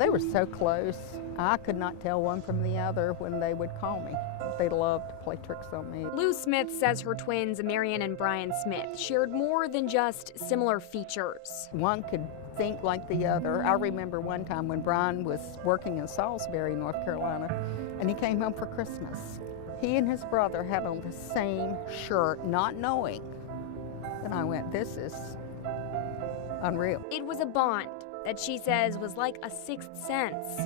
They were so close. I could not tell one from the other when they would call me. They loved to play tricks on me. Lou Smith says her twins, Marion and Bryan Smith, shared more than just similar features. One could think like the other. I remember one time when Bryan was working in Salisbury, North Carolina, and he came home for Christmas. He and his brother had on the same shirt, not knowing. And I went, this is unreal. It was a bond that she says was like a sixth sense.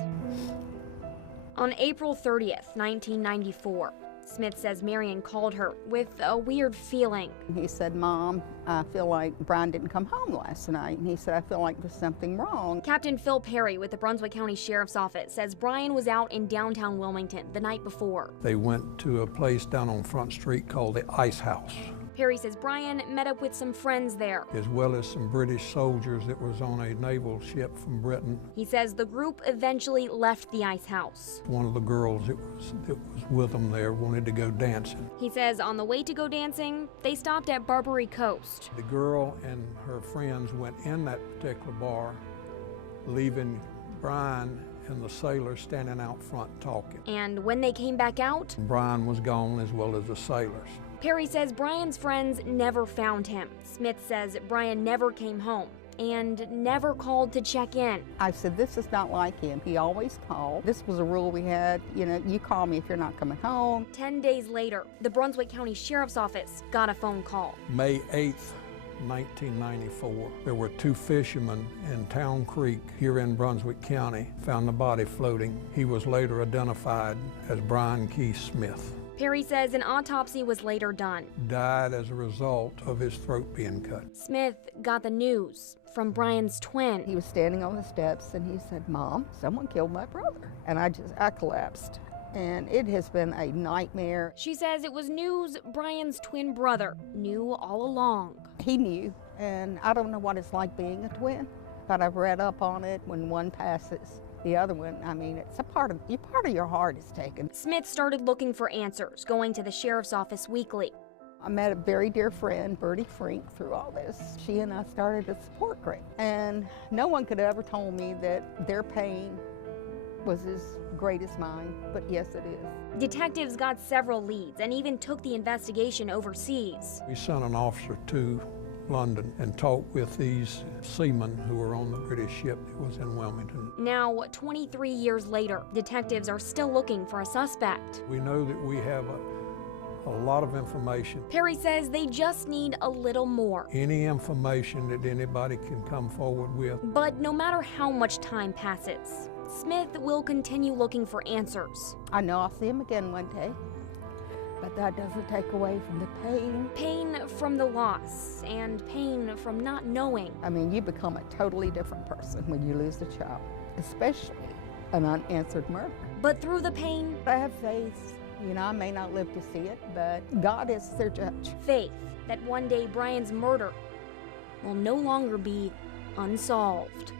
On April 30th, 1994, Smith says Marion called her with a weird feeling. He said, Mom, I feel like Bryan didn't come home last night. And he said, I feel like there's something wrong. Captain Phil Perry with the Brunswick County Sheriff's Office says Bryan was out in downtown Wilmington the night before. They went to a place down on Front Street called the Ice House. Perry says Bryan met up with some friends there, as well as some British soldiers that was on a naval ship from Britain. He says the group eventually left the ice house. One of the girls that was with them there wanted to go dancing. He says on the way to go dancing, they stopped at Barbary Coast. The girl and her friends went in that particular bar, leaving Bryan and the sailors standing out front talking. And when they came back out, Bryan was gone, as well as the sailors. Perry says Bryan's friends never found him. Smith says Bryan never came home and never called to check in. I said, this is not like him. He always called. This was a rule we had. You know, you call me if you're not coming home. 10 days later, the Brunswick County Sheriff's Office got a phone call. May 8th, 1994, there were two fishermen in Town Creek here in Brunswick County found the body floating. He was later identified as Bryan Keith Smith. Perry says an autopsy was later done. Died as a result of his throat being cut. Smith got the news from Bryan's twin. He was standing on the steps and he said, Mom, someone killed my brother. And I collapsed. And it has been a nightmare. She says it was news Bryan's twin brother knew all along. He knew, and I don't know what it's like being a twin, but I've read up on it. When one passes, the other one, I mean, it's part of your heart is taken. Smith started looking for answers, going to the sheriff's office weekly. I met a very dear friend, Bertie Frink, through all this. She and I started a support group, and no one could have ever told me that their pain was as great as mine, but yes, it is. Detectives got several leads and even took the investigation overseas. We sent an officer to London and talked with these seamen who were on the British ship that was in Wilmington. Now, 23 years later, detectives are still looking for a suspect. We know that we have a lot of information. Perry says they just need a little more. Any information that anybody can come forward with. But no matter how much time passes, Smith will continue looking for answers. I know I'll see him again one day, but that doesn't take away from the pain. Pain from the loss and pain from not knowing. I mean, you become a totally different person when you lose a child, especially an unanswered murder. But through the pain, I have faith. You know, I may not live to see it, but God is their judge. Faith that one day Bryan's murder will no longer be unsolved.